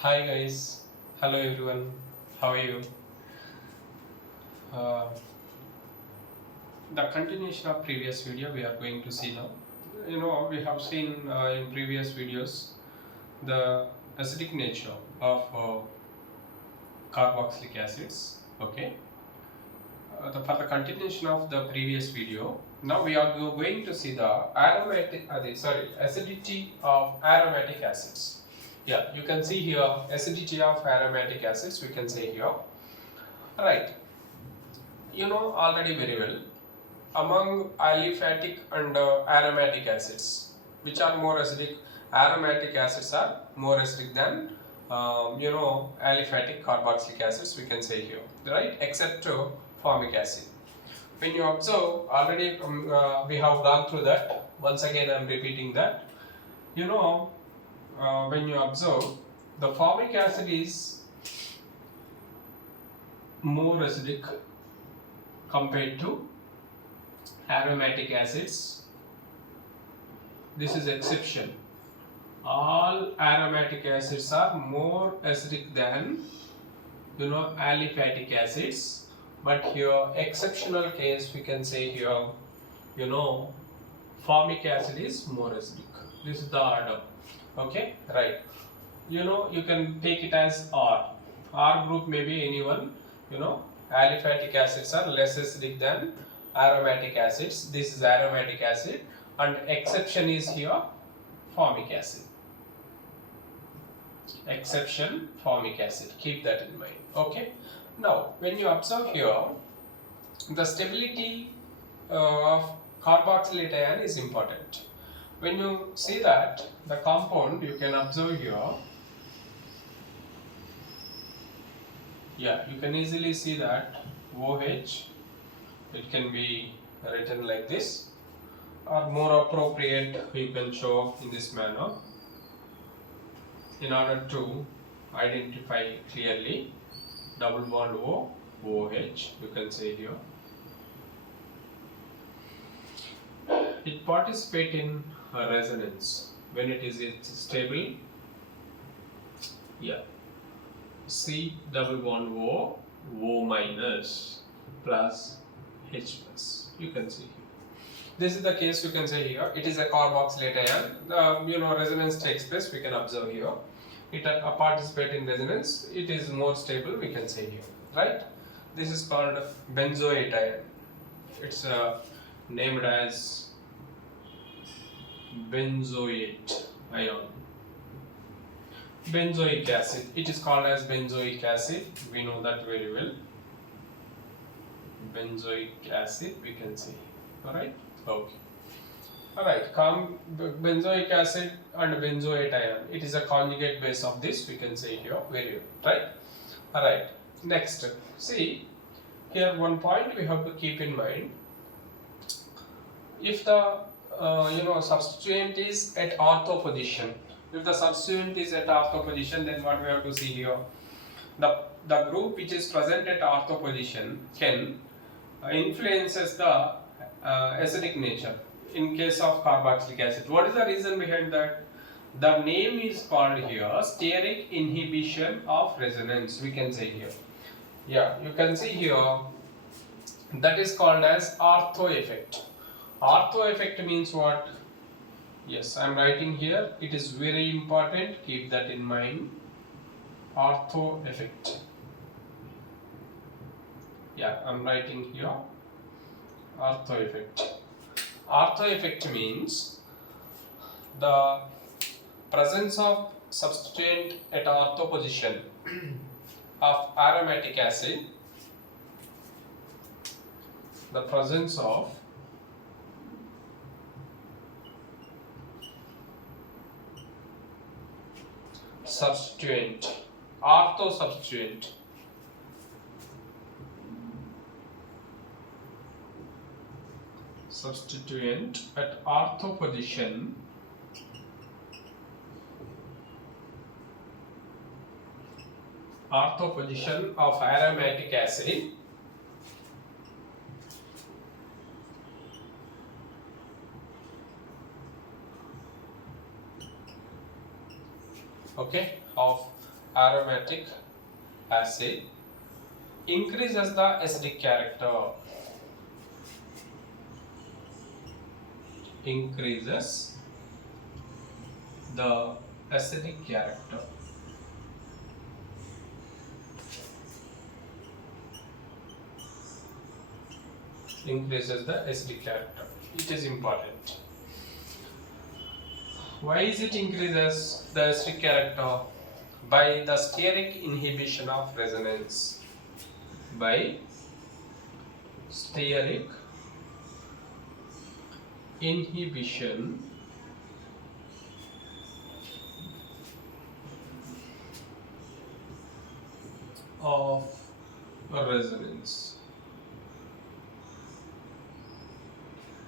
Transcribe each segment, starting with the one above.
Hi guys, hello everyone, how are you? Uh, the continuation of previous video we are going to see now. We have seen in previous videos the acidic nature of carboxylic acids. Okay. For the continuation of the previous video, now we are going to see the acidity of aromatic acids. Yeah, you can see here acidity of aromatic acids. We can say here. Right. You know already very well among aliphatic and aromatic acids, which are more acidic. Aromatic acids are more acidic than aliphatic carboxylic acids, we can say here, right? Except formic acid. When you observe, already we have gone through that. Once again, I am repeating that. When you observe, the formic acid is more acidic compared to aromatic acids. This is exception. All aromatic acids are more acidic than aliphatic acids, but here exceptional case we can say here formic acid is more acidic. This is the order. Okay, right. You can take it as R group may be anyone. Aliphatic acids are less acidic than aromatic acids. This is aromatic acid, and exception is here formic acid. Exception formic acid. Keep that in mind. Okay. Now, when you observe here, the stability of carboxylate ion is important. When you see that the compound, you can observe here. Yeah, you can easily see that OH. It can be written like this, or more appropriate, you can show in this manner in order to identify clearly. Double bond OH, you can say here. It participates in a resonance when it's stable. Yeah. C double bond O minus plus H plus. You can see here. This is the case you can say here. It is a carboxylate ion. Resonance takes place. We can observe here. It participates in resonance. It is more stable. We can say here, right? This is called benzoate ion. It's named as benzoate ion. Benzoic acid. It is called as benzoic acid. We know that very well. Benzoic acid. We can say. All right. Okay. Alright, benzoic acid and benzoate ion. It is a conjugate base of this, we can say here, very well, right? Alright, next, see, here one point we have to keep in mind. If the substituent is at ortho position, if the substituent is at ortho position, then what we have to see here? The group which is present at ortho position can influences the acidic nature. In case of carboxylic acid, what is the reason behind that? The name is called here steric inhibition of resonance, we can say here. Yeah, you can see here that is called as ortho effect. Ortho effect means what? Yes, I am writing here. It is very important. Keep that in mind. Ortho effect. Yeah, I am writing here. Ortho effect. Ortho effect means the presence of substituent at ortho position of aromatic acid. The presence of substituent, ortho substituent. Substituent at ortho position of aromatic acid of aromatic acid increases the acidic character. Increases the acidic character. Increases the acidic character. It is important. Why is it increases the acidic character? By the steric inhibition of resonance. By steric inhibition of resonance.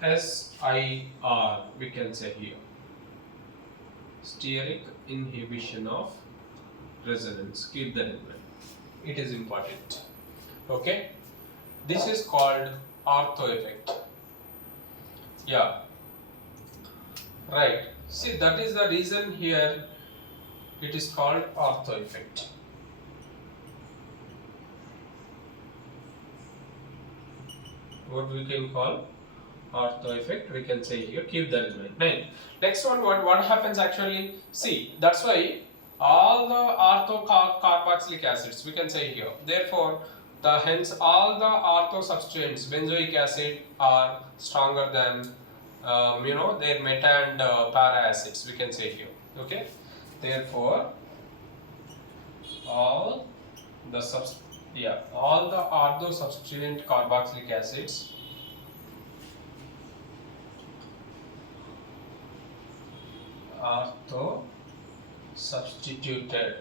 SIR we can say here. Steric inhibition of resonance. Keep that in mind. It is important. Okay. This is called ortho effect. Yeah. Right. See, that is the reason here it is called ortho effect. What we can call ortho effect, we can say here. Keep that in mind. Right. Next one, what happens actually? See, that's why all the ortho carboxylic acids we can say here. Therefore, hence all the ortho substituents, benzoic acid, are stronger than their meta and para acids. We can say here. Okay. Therefore, all the ortho substituent carboxylic acids ortho substituted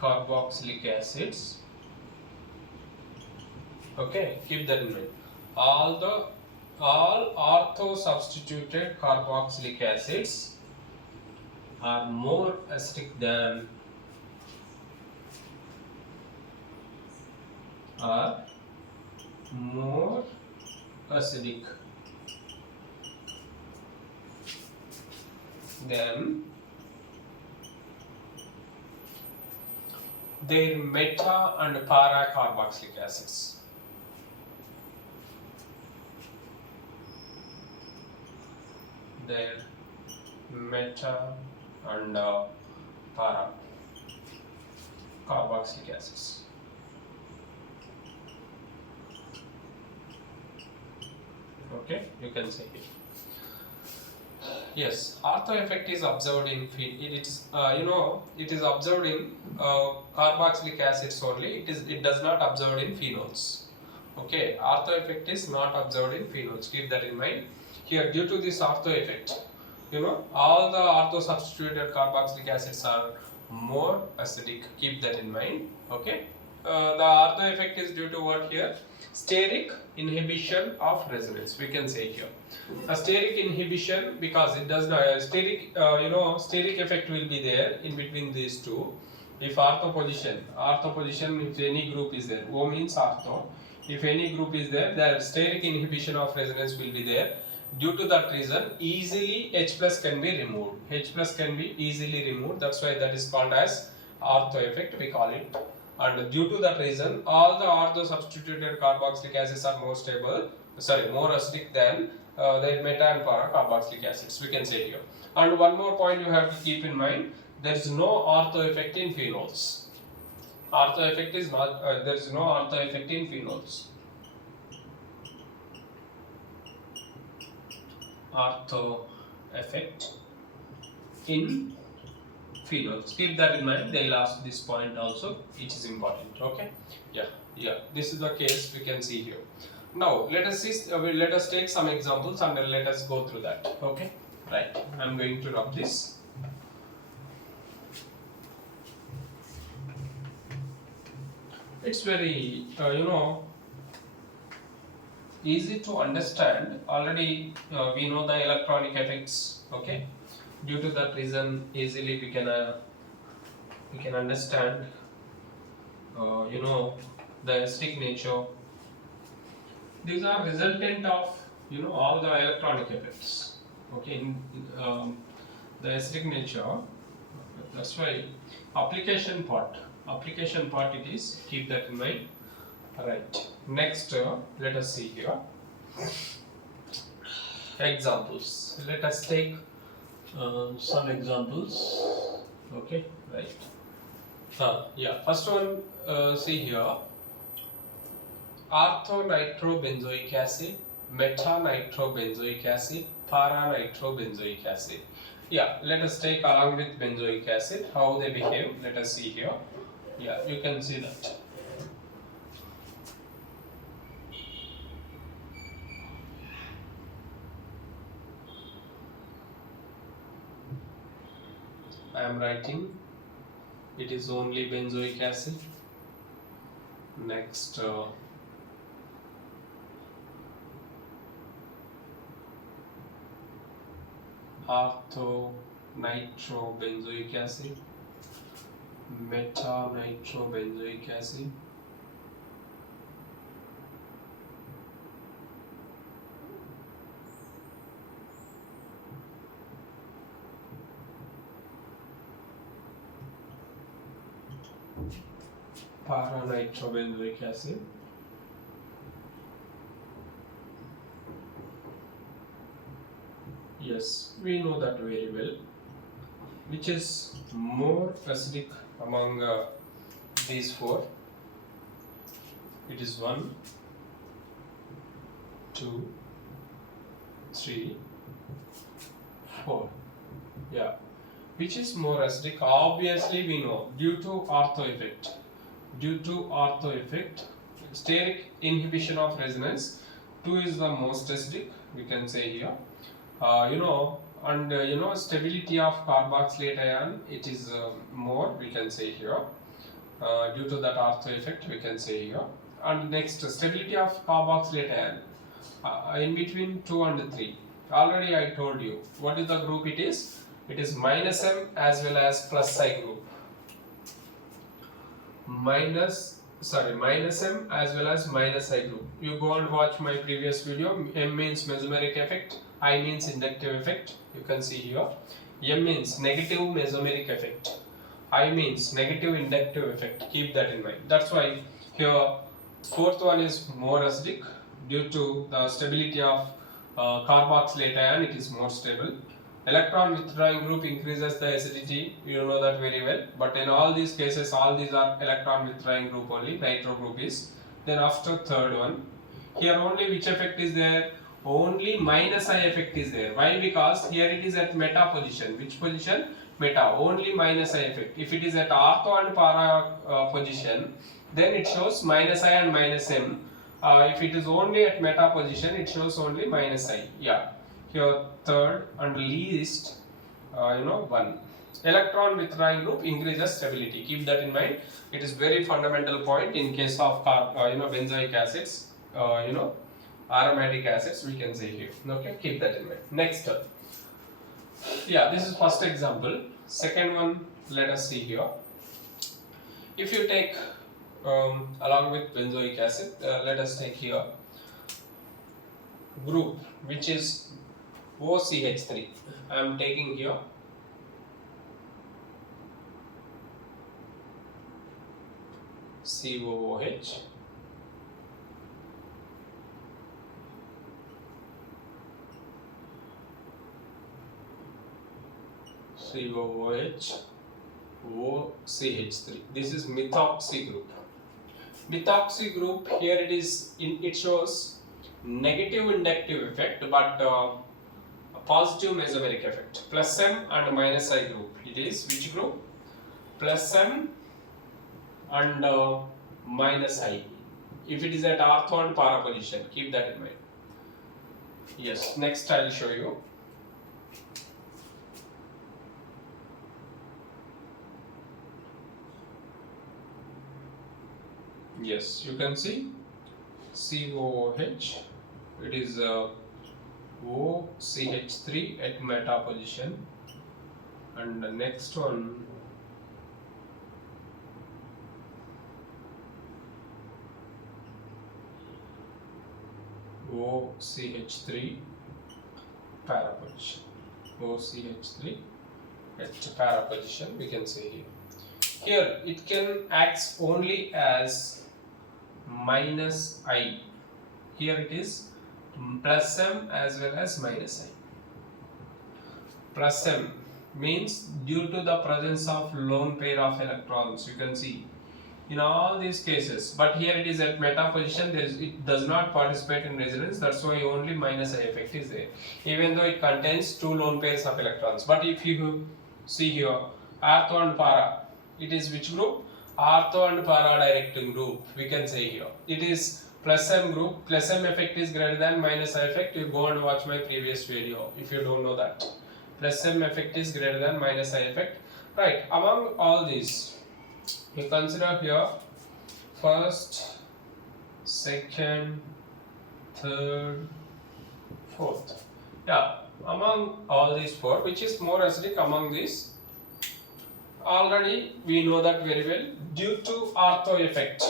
carboxylic acids. Okay, keep that in mind. All ortho substituted carboxylic acids are more acidic than their meta and para carboxylic acids. Their meta and para carboxylic acids. Okay, you can say it. Yes, ortho effect is observed in it is observed in carboxylic acids only. It does not observed in phenols. Okay, ortho effect is not observed in phenols. Keep that in mind. Here, due to this ortho effect, all the ortho substituted carboxylic acids are more acidic. Keep that in mind. Okay, the ortho effect is due to what here? Steric inhibition of resonance. We can say here. A steric inhibition, because it does not steric effect will be there in between these two. If ortho position, if any group is there, O means ortho. If any group is there, the steric inhibition of resonance will be there. Due to that reason, easily H plus can be removed. H plus can be easily removed. That's why that is called as ortho effect. We call it. And due to that reason, all the ortho substituted carboxylic acids are more acidic than their meta and para carboxylic acids. We can say here. And one more point you have to keep in mind: there is no ortho effect in phenols. Ortho effect is not. There is no ortho effect in phenols. Ortho effect in phenols. Keep that in mind. They will ask this point also. It is important. Okay. Yeah. This is the case we can see here. Now let us see. Let us take some examples and let us go through that. Okay. Right. I am going to rub this. It's very easy to understand. Already we know the electronic effects. Okay. Due to that reason, easily we can understand the acidic nature. These are resultant of all the electronic effects. Okay, the acidic nature. That's why application part it is, keep that in mind. Right, next let us see here examples. Let us take some examples. Okay, right. Yeah, first one, see here, orthonitrobenzoic acid, metanitrobenzoic acid, para-nitrobenzoic acid. Yeah, let us take along with benzoic acid how they behave. Let us see here. Yeah, you can see that. I am writing it is only benzoic acid. Next, orthonitrobenzoic acid, metanitrobenzoic acid, para-nitrobenzoic acid, yes, we know that very well. Which is more acidic among these four? It is 1, 2, 3, 4. Yeah. Which is more acidic? Obviously, we know due to ortho effect. Due to ortho effect, steric inhibition of resonance, 2 is the most acidic. We can say here. Stability of carboxylate ion, it is more, we can say here, due to that ortho effect, we can say here. And next, stability of carboxylate ion, in between 2 and 3. Already I told you what is the group it is. It is minus M as well as plus I group. Minus M as well as minus I group. You go and watch my previous video. M means mesomeric effect, I means inductive effect. You can see here. M means negative mesomeric effect, I means negative inductive effect. Keep that in mind. That's why here fourth one is more acidic due to the stability of carboxylate ion. It is more stable. Electron withdrawing group increases the acidity, you know that very well. But in all these cases, all these are electron withdrawing group only, nitro group is. Then after third one, here only which effect is there? Only minus I effect is there. Why? Because here it is at meta position. Which position? Meta. Only minus I effect. If it is at ortho and para position, then it shows minus I and minus M. If it is only at meta position, it shows only minus I. Yeah. Here third and least, 1. Electron withdrawing group increases stability. Keep that in mind. It is very fundamental point in case of benzoic acids, aromatic acids, we can say here. Okay, keep that in mind. Next, yeah, this is first example. Second one, let us see here. If you take along with benzoic acid, let us take here group which is OCH3. I am taking here COOH, OCH3. This is methoxy group. Methoxy group, here it shows negative inductive effect, but a positive mesomeric effect. Plus M and minus I group. It is which group? Plus M and minus I. If it is at ortho and para position, keep that in mind. Yes, next I will show you. Yes, you can see COOH. It is OCH3 at meta position, and the next one OCH3 para position. OCH3 at para position, we can say here. Here it can act only as minus I. Here it is plus M as well as minus I. Plus M means due to the presence of lone pair of electrons, you can see in all these cases, but here it is at meta position, it does not participate in resonance, that's why only minus I effect is there, even though it contains two lone pairs of electrons. But if you see here, ortho and para, it is which group? Ortho and para directing group, we can say here. It is plus M group, plus M effect is greater than minus I effect. You go and watch my previous video if you don't know that. Plus M effect is greater than minus I effect. Right, among all these, you consider here first, second, third, fourth. Yeah, among all these four, which is more acidic among these? Already we know that very well. Due to ortho effect,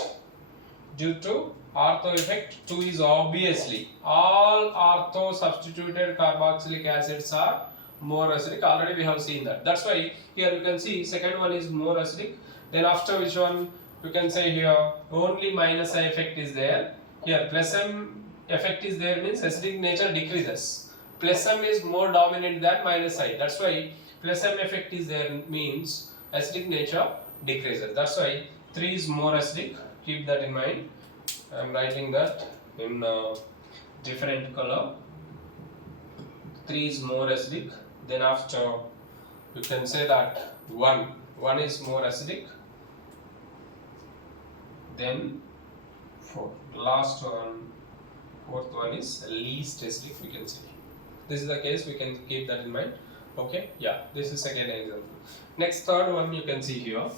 2 is obviously all ortho substituted carboxylic acids are more acidic. Already we have seen that. That's why here you can see second one is more acidic. Then after which one, you can say here only minus I effect is there. Here plus M effect is there means acidic nature decreases. Plus M is more dominant than minus I. That's why plus M effect is there means acidic nature decreases. That's why 3 is more acidic. Keep that in mind. I am writing that in different color. 3 is more acidic. Then after you can say that 1 is more acidic. Then 4. Last one, fourth one is least acidic, we can say. This is the case, we can keep that in mind. Okay, yeah, this is second example. Next, third one you can see here.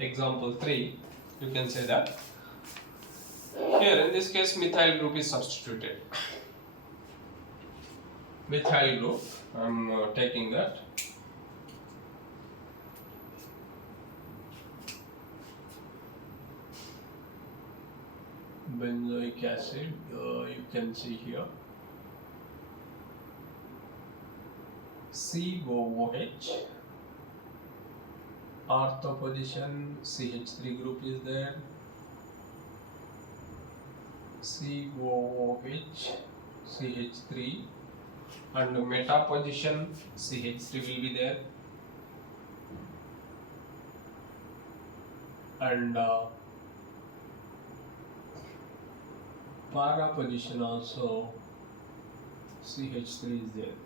Example 3, you can say that. Here in this case, methyl group is substituted. Methyl group, I am taking that. Benzoic acid, you can see here. COOH. Ortho position, CH3 group is there. COOH, CH3, and meta position CH3 will be there, and para position also CH3 is there.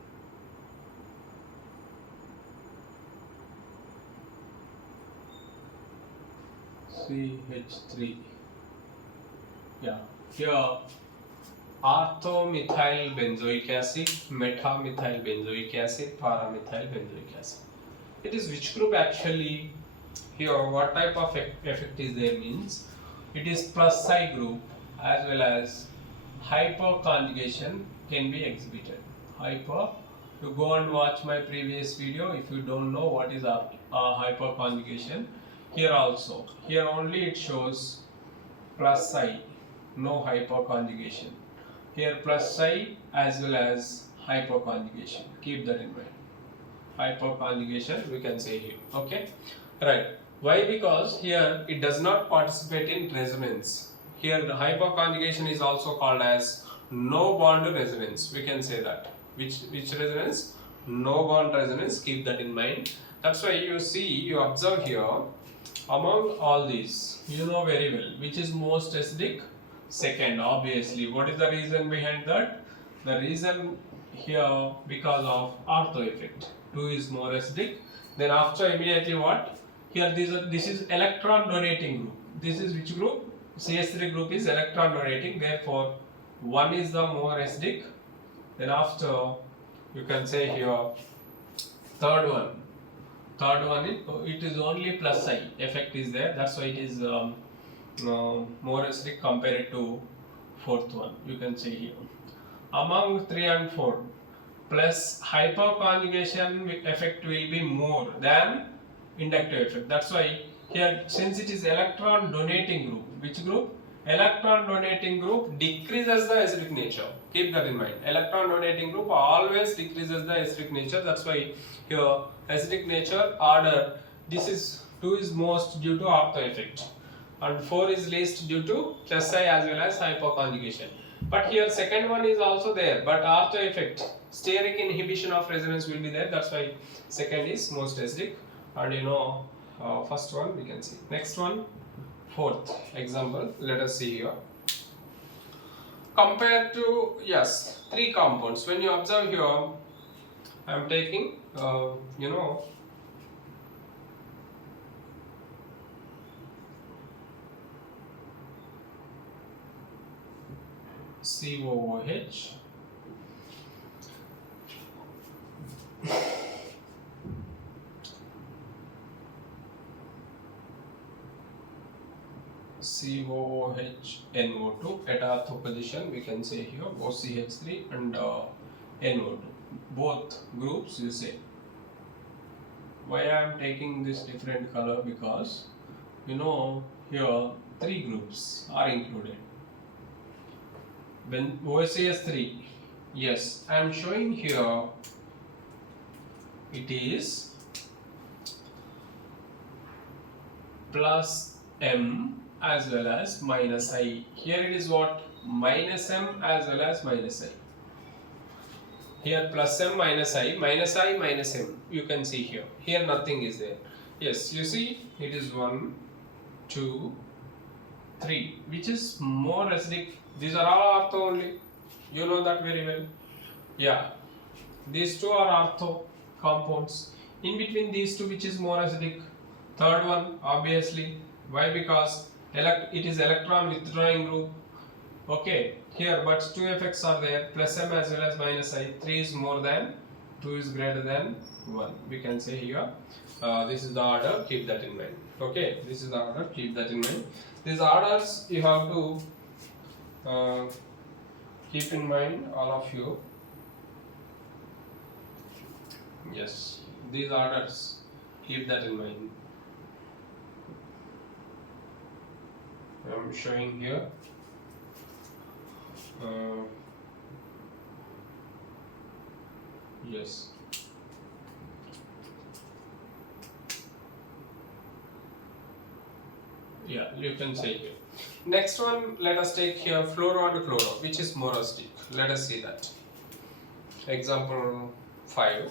CH3, yeah. Here ortho-methyl benzoic acid, meta-methyl benzoic acid, para-methyl benzoic acid. It is which group actually? Here what type of effect is there means it is plus psi group as well as hyperconjugation can be exhibited. You go and watch my previous video if you don't know what is a hyperconjugation. Here also, here only it shows plus psi, no hyperconjugation. Here plus psi as well as hyperconjugation. Keep that in mind. Hyperconjugation we can say here. Okay, right. Why? Because here it does not participate in resonance. Here the hyperconjugation is also called as no bond resonance. We can say that. Which resonance? No bond resonance. Keep that in mind. That's why you see, you observe here, among all these, you know very well which is most acidic. Second, obviously. What is the reason behind that? The reason here because of ortho effect. 2 is more acidic. Then after immediately what? Here this is electron donating group. This is which group? CH3 group is electron donating. Therefore 1 is the more acidic. Then after you can say here third one is, it is only plus psi effect is there. That's why it is more acidic compared to fourth one. You can see here. Among 3 and 4, plus hyperconjugation effect will be more than inductive effect. That's why here, since it is electron donating group, which group? Electron donating group decreases the acidic nature. Keep that in mind. Electron donating group always decreases the acidic nature. That's why here acidic nature order, this is 2 is most due to ortho effect and 4 is least due to plus I as well as hypoconjugation. But here second one is also there, but ortho effect, steric inhibition of resonance will be there. That's why second is most acidic. And first one we can see. Next one, fourth example. Let us see here. Compared to, yes, 3 compounds. When you observe here, I am taking COOH, COOH NO2 at ortho position, we can say here OCH3 and NO2, both groups you say. Why I am taking this different color? Because here 3 groups are included. When OCH3, yes, I am showing here it is plus M as well as minus I. Here it is what? Minus M as well as minus I. Here plus M minus I, minus I minus M. You can see here. Here nothing is there. Yes, you see it is 1, 2, 3. Which is more acidic? These are all ortho only. You know that very well. Yeah. These 2 are ortho compounds. In between these 2, which is more acidic? Third one, obviously. Why? Because it is electron withdrawing group. Okay. Here, but 2 effects are there. Plus M as well as minus I. 3 is more than, 2 is greater than 1. We can say here. This is the order. Keep that in mind. Okay. This is the order. Keep that in mind. These orders you have to keep in mind, all of you. Yes, these orders, keep that in mind. I am showing here. Yes. Yeah, you can say here. Next one, let us take here fluoro and chloro, which is more acidic. Let us see that. Example 5.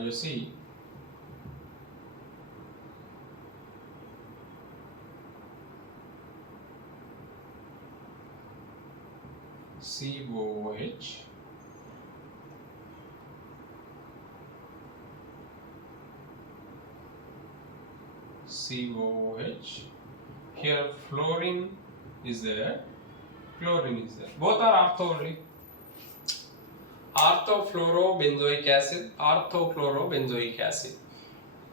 You see COOH, COOH. Here fluorine is there, chlorine is there. Both are ortho only. Orthofluorobenzoic acid, orthochlorobenzoic acid.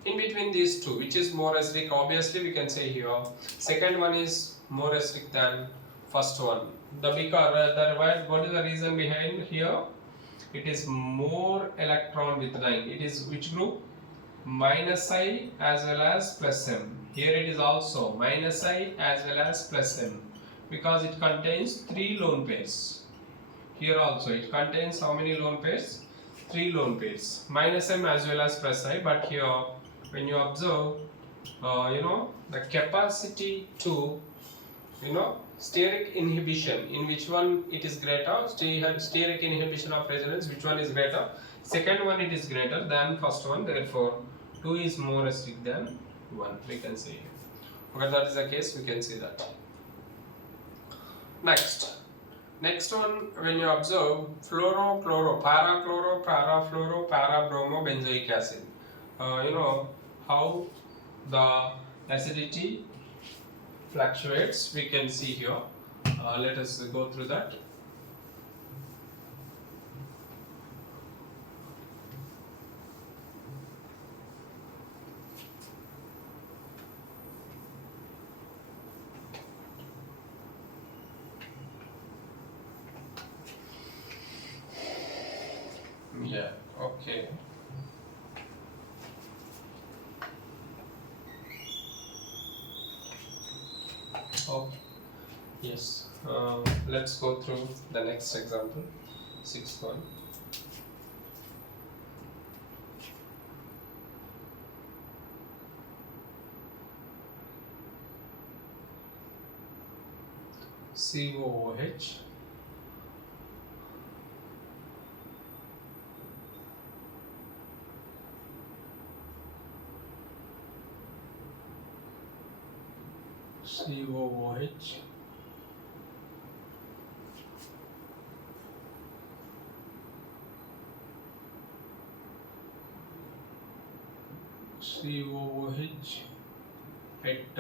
In between these 2, which is more acidic? Obviously, we can say here. Second one is more acidic than first one. What is the reason behind here? It is more electron withdrawing. It is which group? Minus I as well as plus M. Here it is also minus I as well as plus M, because it contains 3 lone pairs. Here also it contains how many lone pairs? 3 lone pairs. Minus M as well as plus I. But here when you observe, the capacity to, steric inhibition, in which one it is greater? Steric inhibition of resonance, which one is greater? Second one it is greater than first one. Therefore 2 is more acidic than 1. We can say here. Okay, that is the case. We can see that. Next one, when you observe fluoro, chloro, para-chloro, para-fluoro, para-bromo, benzoic acid. How the acidity fluctuates, we can see here. Let us go through that. Yeah, okay. Okay. Yes. Let's go through the next example, sixth one. COOH COOH COOH at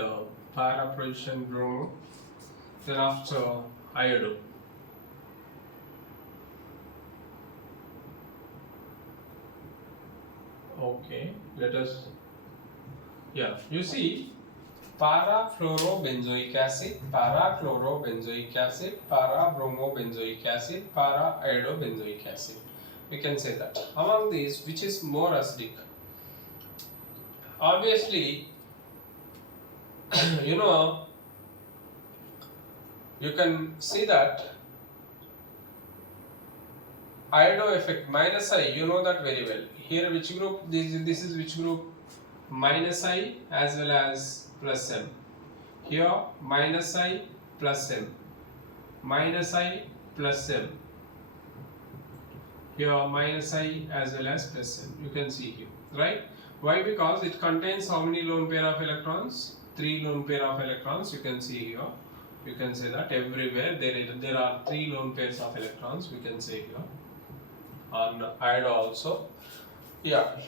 para position bromo, then after iodo. Okay, let us, you see, para-fluorobenzoic acid, para-chlorobenzoic acid, para-bromobenzoic acid, para-iodobenzoic acid. We can say that. Among these, which is more acidic? Obviously, you can see that iodo effect minus I, you know that very well. Here which group? This is which group? Minus I as well as plus M. Here minus I plus M. Minus I plus M. Here minus I as well as plus M. You can see here, right? Why? Because it contains how many lone pair of electrons? 3 lone pair of electrons. You can see here. You can say that everywhere there are 3 lone pairs of electrons. We can say here. On iodo also. Yeah.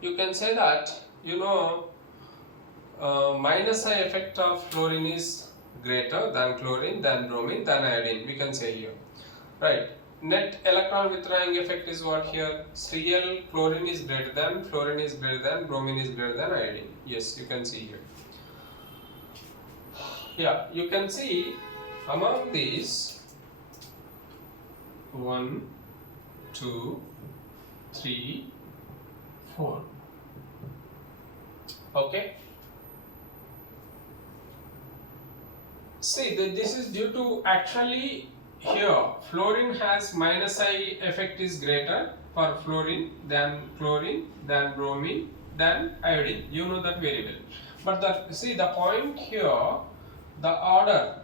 You can say that minus I effect of fluorine is greater than chlorine, than bromine, than iodine. We can say here, right? Net electron withdrawing effect is what here? Real chlorine is greater than, fluorine is greater than, bromine is greater than iodine. Yes, you can see here. Yeah, you can see among these 1, 2, 3, 4. Okay. See, this is due to actually here fluorine has minus I effect is greater for fluorine than chlorine, than bromine, than iodine. You know that very well. But the point here, the order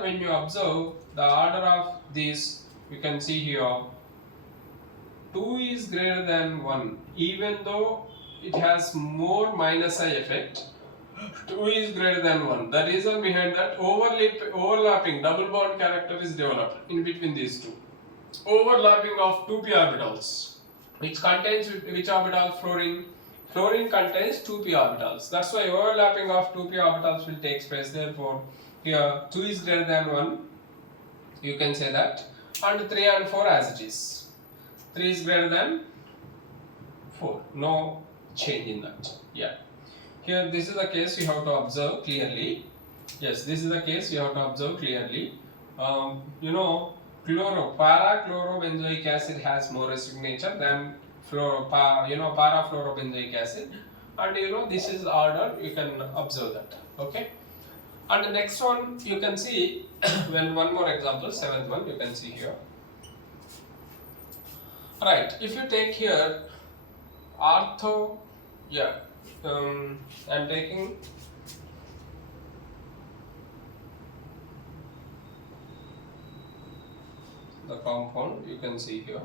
when you observe the order of these, you can see here 2 is greater than 1, even though it has more minus I effect. 2 is greater than 1. The reason behind that, overlapping double bond character is developed in between these two. Overlapping of 2p orbitals, which contains which orbital? Fluorine. Fluorine contains 2p orbitals. That's why overlapping of 2p orbitals will take place. Therefore, here 2 is greater than 1. You can say that. And 3 and 4 as it is. 3 is greater than 4. No change in that. Yeah. Here this is the case you have to observe clearly. Yes, this is the case you have to observe clearly. Para-chlorobenzoic acid has more acidic nature than para-fluorobenzoic acid, and this is order. You can observe that. Okay. And the next one you can see when one more example, 7th one you can see here. Right. If you take here ortho, I'm taking the compound. You can see here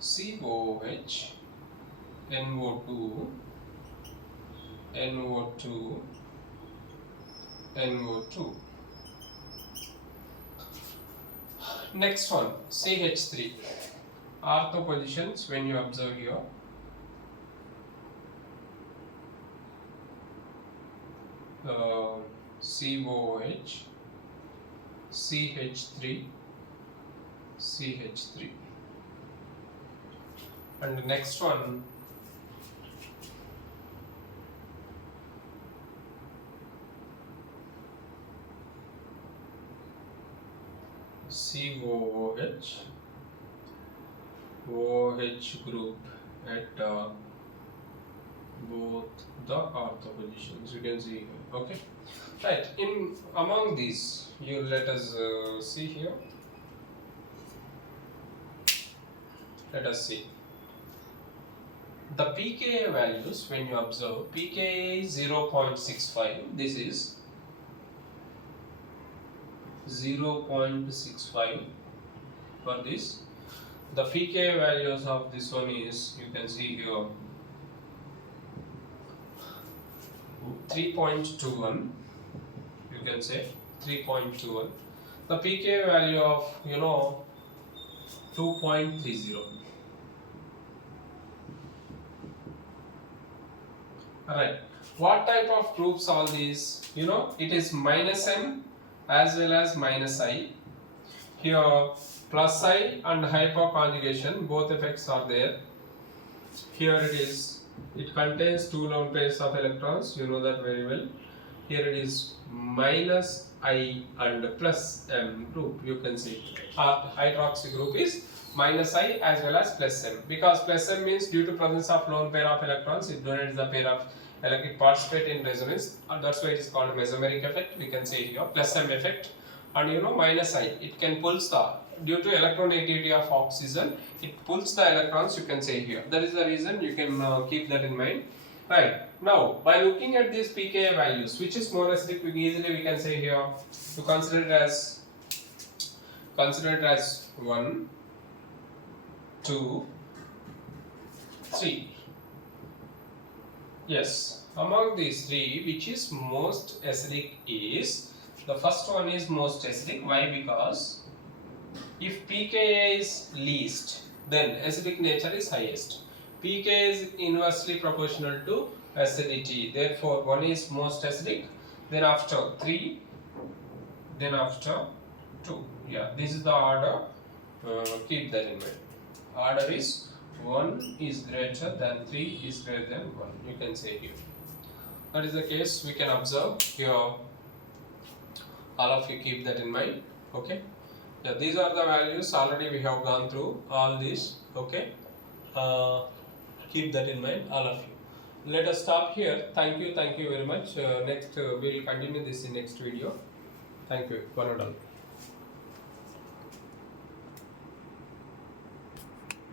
COOH, NO2, NO2, NO2. Next one, CH3. Ortho positions when you observe here. COOH, CH3, CH3. And the next one, COOH, OH group at both the ortho positions. You can see here. Okay, right. In among these, you let us see here. Let us see the pKa values. When you observe, pKa is 0.65. This is 0.65 for this. The pKa values of this one is, you can see here, 3.21. You can say 3.21. The pKa value of 2.30. Alright. What type of groups are these? It is -M as well as -I. Here plus I and hyperconjugation, both effects are there. Here it contains two lone pairs of electrons, you know that very well. Here it is -I and +M group, you can see. Hydroxy group is -I as well as +M, because +M means due to presence of lone pair of electrons, it donates the pair of it participate in resonance, and that's why it is called mesomeric effect. We can say here +M effect. And -I, it can pulse due to electronegativity of oxygen, it pulls the electrons, you can say here. That is the reason, you can keep that in mind. Right, now by looking at these pKa values, which is more acidic, we can say here, to consider it as 1, 2, 3. Yes, among these three, which is most acidic is, the first one is most acidic. Why? Because if pKa is least, then acidic nature is highest. pKa is inversely proportional to acidity. Therefore, 1 is most acidic, then after 3, then after 2. Yeah, this is the order. Keep that in mind. Order is 1 is greater than 3 is greater than 1. You can say here. That is the case. We can observe here. All of you keep that in mind. Okay. Yeah, these are the values. Already we have gone through all these. Okay. Keep that in mind, all of you. Let us stop here. Thank you very much. Next we will continue this in next video. Thank you, one and all.